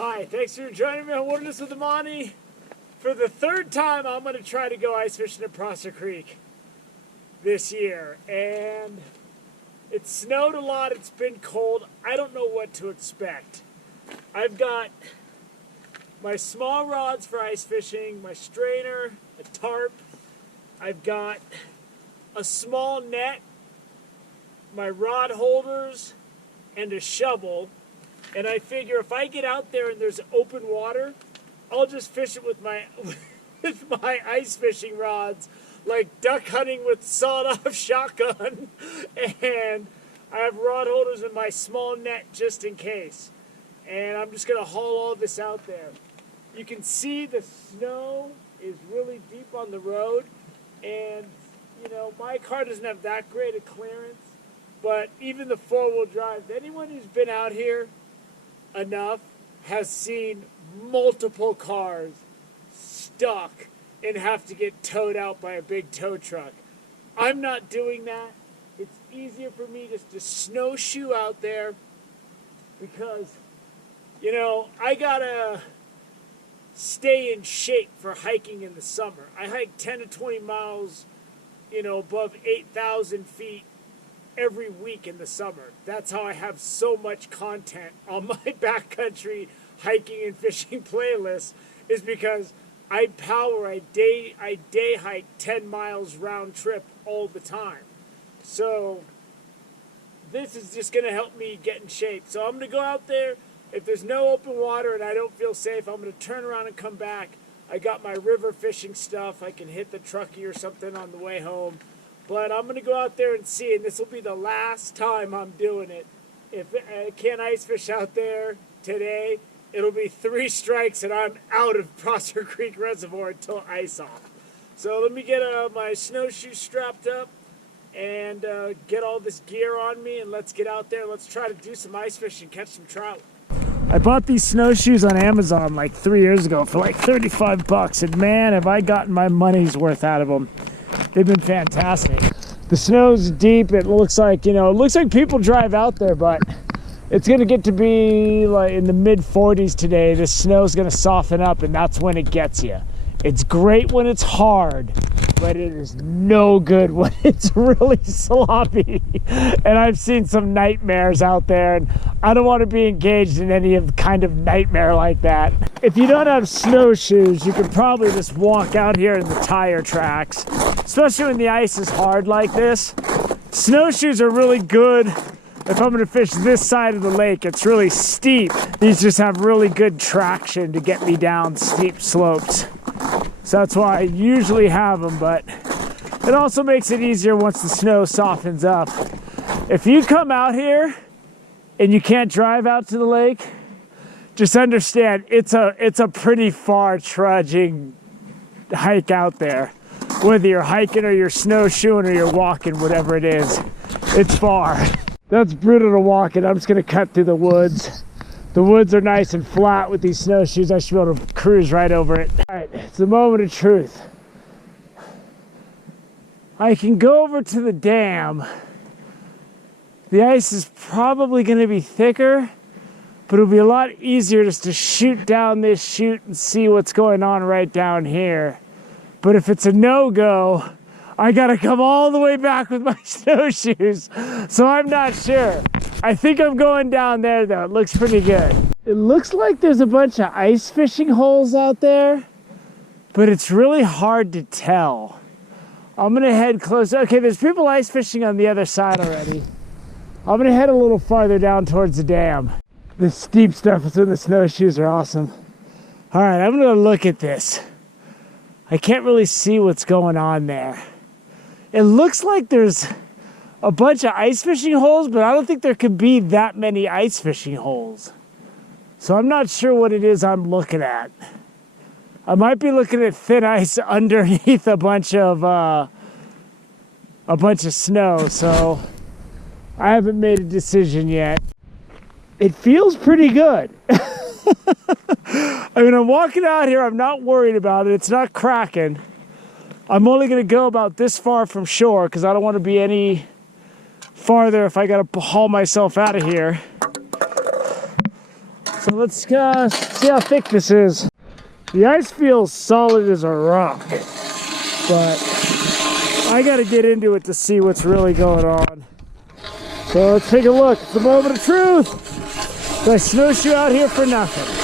Hi, thanks for joining me on Wilderness with Amani. For the third time, I'm going to try to go ice fishing at Prosser Creek this year. And it snowed a lot, it's been cold. I don't know what to expect. I've got my small rods for ice fishing, my strainer, a tarp. I've got a small net, my rod holders, and a shovel. And I figure if I get out there and there's open water, I'll just fish it with my ice fishing rods, like duck hunting with sawed-off shotgun. And I have rod holders in my small net just in case. And I'm just going to haul all this out there. You can see the snow is really deep on the road. And, you know, my car doesn't have that great a clearance. But even the four-wheel drive, anyone who's been out here enough has seen multiple cars stuck and have to get towed out by a big tow truck. I'm not doing that. It's easier for me just to snowshoe out there because, you know, I gotta stay in shape for hiking in the summer. I hike 10 to 20 miles, you know, above 8,000 feet every week in the summer. That's how I have so much content on my backcountry hiking and fishing playlist, is because I day hike 10 miles round trip all the time. So this is just going to help me get in shape. So I'm going to go out there. If there's no open water and I don't feel safe, I'm going to turn around and come back. I got my river fishing stuff. I can hit the truckee or something on the way home. But I'm going to go out there and see, and this will be the last time I'm doing it. If I can't ice fish out there today, it'll be 3 strikes and I'm out of Prosser Creek Reservoir until ice off. So let me get my snowshoes strapped up and get all this gear on me, and let's get out there. Let's try to do some ice fishing, catch some trout. I bought these snowshoes on Amazon like 3 years ago for like 35 bucks, and man, have I gotten my money's worth out of them. They've been fantastic. The snow's deep. It looks like, you know, it looks like people drive out there, but it's going to get to be like in the mid 40s today. The snow's going to soften up, and that's when it gets you. It's great when it's hard, but it is no good when it's really sloppy. And I've seen some nightmares out there, and I don't want to be engaged in any kind of nightmare like that. If you don't have snowshoes, you could probably just walk out here in the tire tracks, especially when the ice is hard like this. Snowshoes are really good if I'm going to fish this side of the lake. It's really steep. These just have really good traction to get me down steep slopes. So that's why I usually have them, but it also makes it easier once the snow softens up. If you come out here and you can't drive out to the lake, just understand it's a pretty far trudging hike out there. Whether you're hiking or you're snowshoeing or you're walking, whatever it is, it's far. That's brutal to walk in. I'm just gonna cut through the woods. The woods are nice and flat with these snowshoes. I should be able to cruise right over it. All right, it's the moment of truth. I can go over to the dam. The ice is probably going to be thicker, but it'll be a lot easier just to shoot down this chute and see what's going on right down here. But if it's a no-go, I got to come all the way back with my snowshoes. So I'm not sure. I think I'm going down there, though. It looks pretty good. It looks like there's a bunch of ice fishing holes out there, but it's really hard to tell. I'm going to head close. Okay, there's people ice fishing on the other side already. I'm going to head a little farther down towards the dam. The steep stuff with the snowshoes are awesome. All right, I'm going to look at this. I can't really see what's going on there. It looks like there's a bunch of ice fishing holes, but I don't think there could be that many ice fishing holes. So I'm not sure what it is I'm looking at. I might be looking at thin ice underneath a bunch of snow, so I haven't made a decision yet. It feels pretty good. I mean, I'm walking out here, I'm not worried about it. It's not cracking. I'm only going to go about this far from shore because I don't want to be any farther if I got to haul myself out of here. So So let's see how thick this is. The ice feels solid as a rock, but I gotta get into it to see what's really going on. So let's take a look. It's the moment of truth. Did I snowshoe out here for nothing?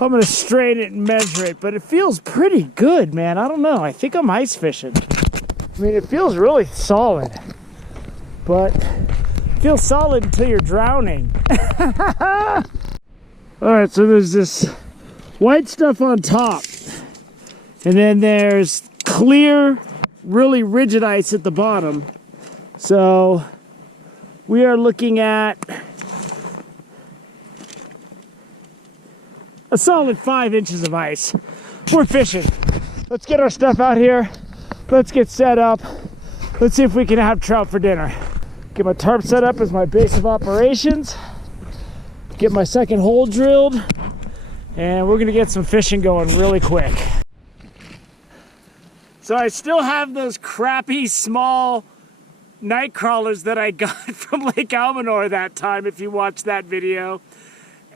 I'm gonna strain it and measure it, but it feels pretty good, man. I don't know. I think I'm ice fishing. I mean, it feels really solid, but it feels solid until you're drowning. All right, so there's this white stuff on top, and then there's clear, really rigid ice at the bottom. So we are looking at a solid 5 inches of ice. We're fishing. Let's get our stuff out here. Let's get set up. Let's see if we can have trout for dinner. Get my tarp set up as my base of operations. Get my second hole drilled. And we're gonna get some fishing going really quick. So I still have those crappy small night crawlers that I got from Lake Almanor that time, if you watched that video.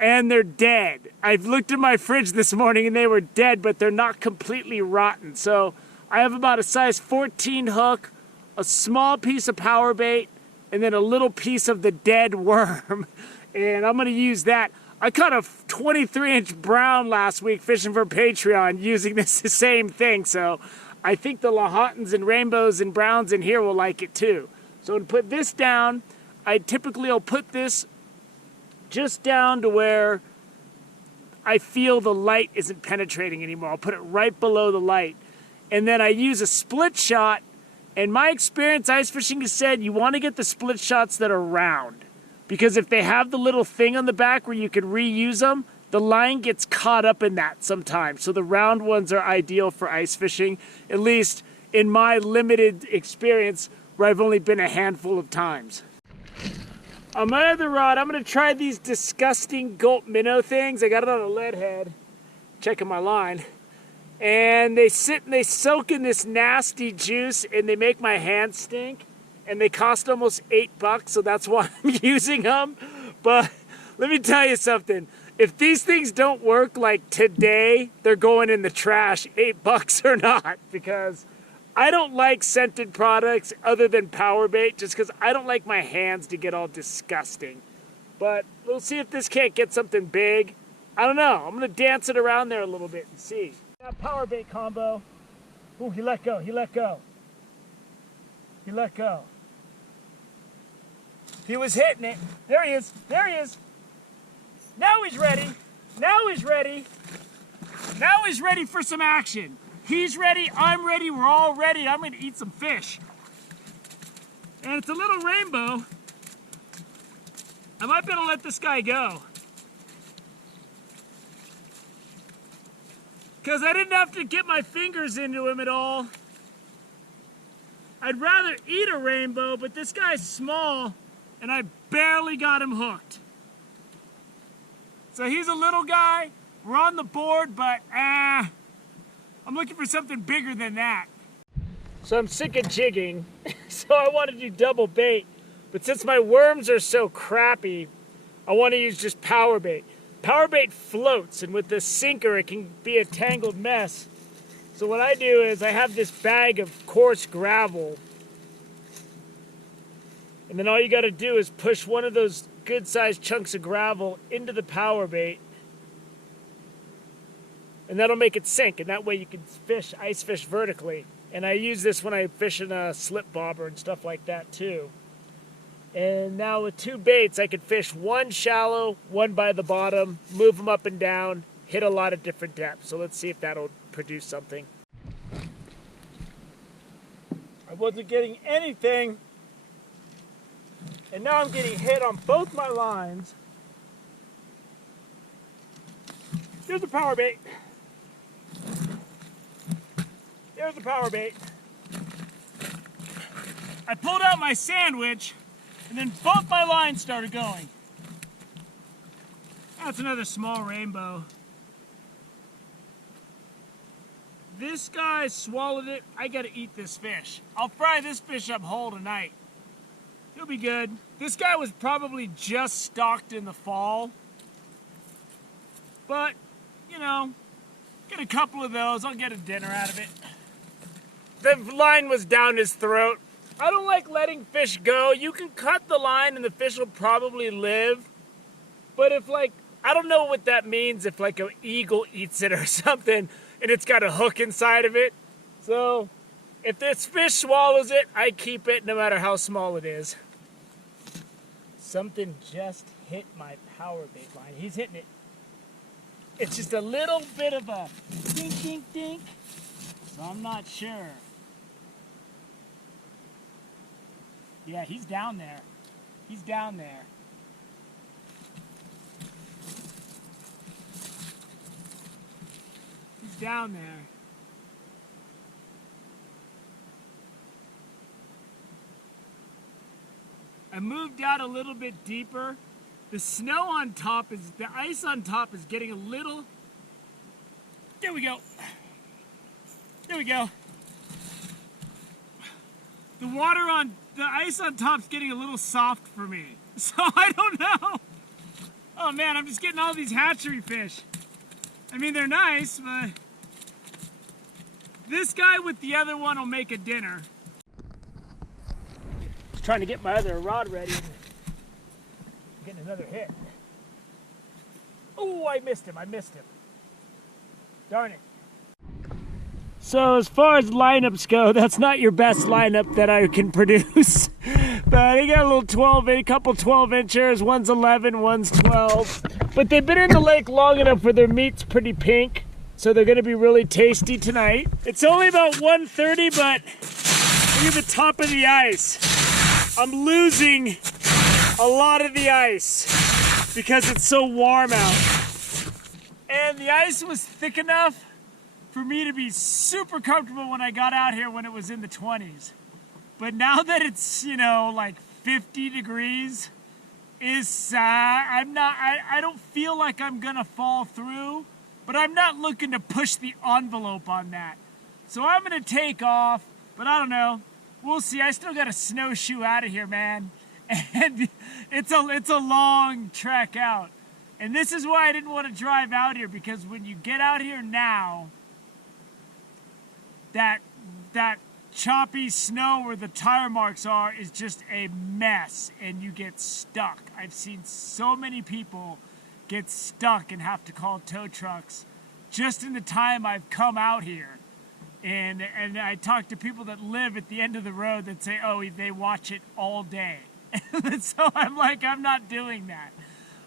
And they're dead. I've looked in my fridge this morning and they were dead, but they're not completely rotten. So I have about a size 14 hook, a small piece of power bait, and then a little piece of the dead worm. And I'm gonna use that. I caught a 23-inch brown last week fishing for Patreon using the same thing. So I think the Lahotans and rainbows and browns in here will like it too. So to put this down, I typically will put this just down to where I feel the light isn't penetrating anymore. I'll put it right below the light. And then I use a split shot. And my experience ice fishing has said you want to get the split shots that are round. Because if they have the little thing on the back where you can reuse them, the line gets caught up in that sometimes. So the round ones are ideal for ice fishing, at least in my limited experience where I've only been a handful of times. On my other rod, I'm going to try these disgusting gulp minnow things. I got it on a lead head, checking my line. And they sit and they soak in this nasty juice and they make my hands stink. And they cost almost $8, so that's why I'm using them. But let me tell you something. If these things don't work like today, they're going in the trash, $8 or not, because I don't like scented products other than power bait just because I don't like my hands to get all disgusting. But we'll see if this can't get something big. I don't know. I'm going to dance it around there a little bit and see. That power bait combo. Ooh, he let go. He let go. He let go. He was hitting it. There he is. There he is. Now he's ready. Now he's ready. Now he's ready for some action. He's ready, I'm ready, we're all ready. I'm gonna eat some fish. And it's a little rainbow. I might be able to let this guy go. Because I didn't have to get my fingers into him at all. I'd rather eat a rainbow, but this guy's small and I barely got him hooked. So he's a little guy, we're on the board, but I'm looking for something bigger than that. So I'm sick of jigging, so I want to do double bait. But since my worms are so crappy, I want to use just power bait. Power bait floats, and with this sinker, it can be a tangled mess. So what I do is I have this bag of coarse gravel. And then all you got to do is push one of those good-sized chunks of gravel into the power bait. And that'll make it sink, and that way you can ice fish vertically. And I use this when I fish in a slip bobber and stuff like that too. And now with 2 baits, I can fish one shallow, one by the bottom, move them up and down, hit a lot of different depths. So let's see if that'll produce something. I wasn't getting anything, and now I'm getting hit on both my lines. Here's the power bait. There's the power bait. I pulled out my sandwich, and then both my lines started going. That's another small rainbow. This guy swallowed it. I gotta eat this fish. I'll fry this fish up whole tonight. He'll be good. This guy was probably just stocked in the fall. But, you know, get a couple of those. I'll get a dinner out of it. The line was down his throat. I don't like letting fish go. You can cut the line and the fish will probably live. But if, like, I don't know what that means if, like, an eagle eats it or something and it's got a hook inside of it. So, if this fish swallows it, I keep it no matter how small it is. Something just hit my power bait line. He's hitting it. It's just a little bit of a dink, dink, dink. So I'm not sure. Yeah, he's down there. He's down there. He's down there. I moved out a little bit deeper. The snow on top the ice on top is getting a little, there we go. There we go. The ice on top's getting a little soft for me. So I don't know. Oh man, I'm just getting all these hatchery fish. I mean, they're nice, but this guy with the other one will make a dinner. Just trying to get my other rod ready. Getting another hit. Oh, I missed him. Darn it. So as far as lineups go, that's not your best lineup that I can produce. But I got a couple 12-inchers. One's 11, one's 12. But they've been in the lake long enough where their meat's pretty pink. So they're going to be really tasty tonight. It's only about 1:30, but look at the top of the ice. I'm losing a lot of the ice because it's so warm out. And the ice was thick enough for me to be super comfortable when I got out here when it was in the 20s. But now that it's, you know, like 50 degrees, I don't feel like I'm gonna fall through, but I'm not looking to push the envelope on that. So I'm gonna take off, but I don't know. We'll see. I still got a snowshoe out of here, man. And it's a long trek out. And this is why I didn't want to drive out here, because when you get out here now, that choppy snow where the tire marks are is just a mess and you get stuck. I've seen so many people get stuck and have to call tow trucks just in the time I've come out here. And I talk to people that live at the end of the road that say, oh, they watch it all day. So I'm like, I'm not doing that.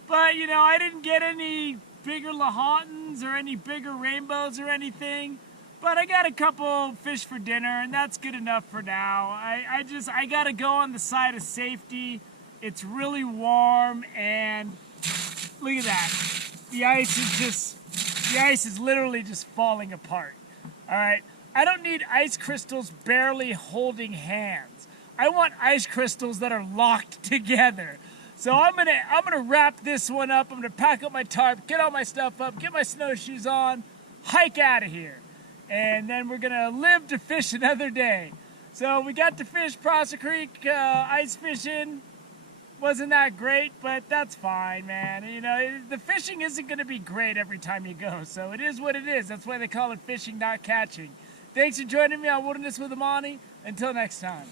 But, you know, I didn't get any bigger Lahontan's or any bigger rainbows or anything. But I got a couple fish for dinner, and that's good enough for now. I got to go on the side of safety. It's really warm, and look at that. The ice is literally just falling apart. All right? I don't need ice crystals barely holding hands. I want ice crystals that are locked together. So I'm gonna wrap this one up. I'm gonna pack up my tarp, get all my stuff up, get my snowshoes on, hike out of here. And then we're gonna live to fish another day. So we got to fish Prosser Creek, ice fishing. Wasn't that great, but that's fine, man. You know, the fishing isn't gonna be great every time you go, so it is what it is. That's why they call it fishing, not catching. Thanks for joining me on Wilderness with Amani. Until next time.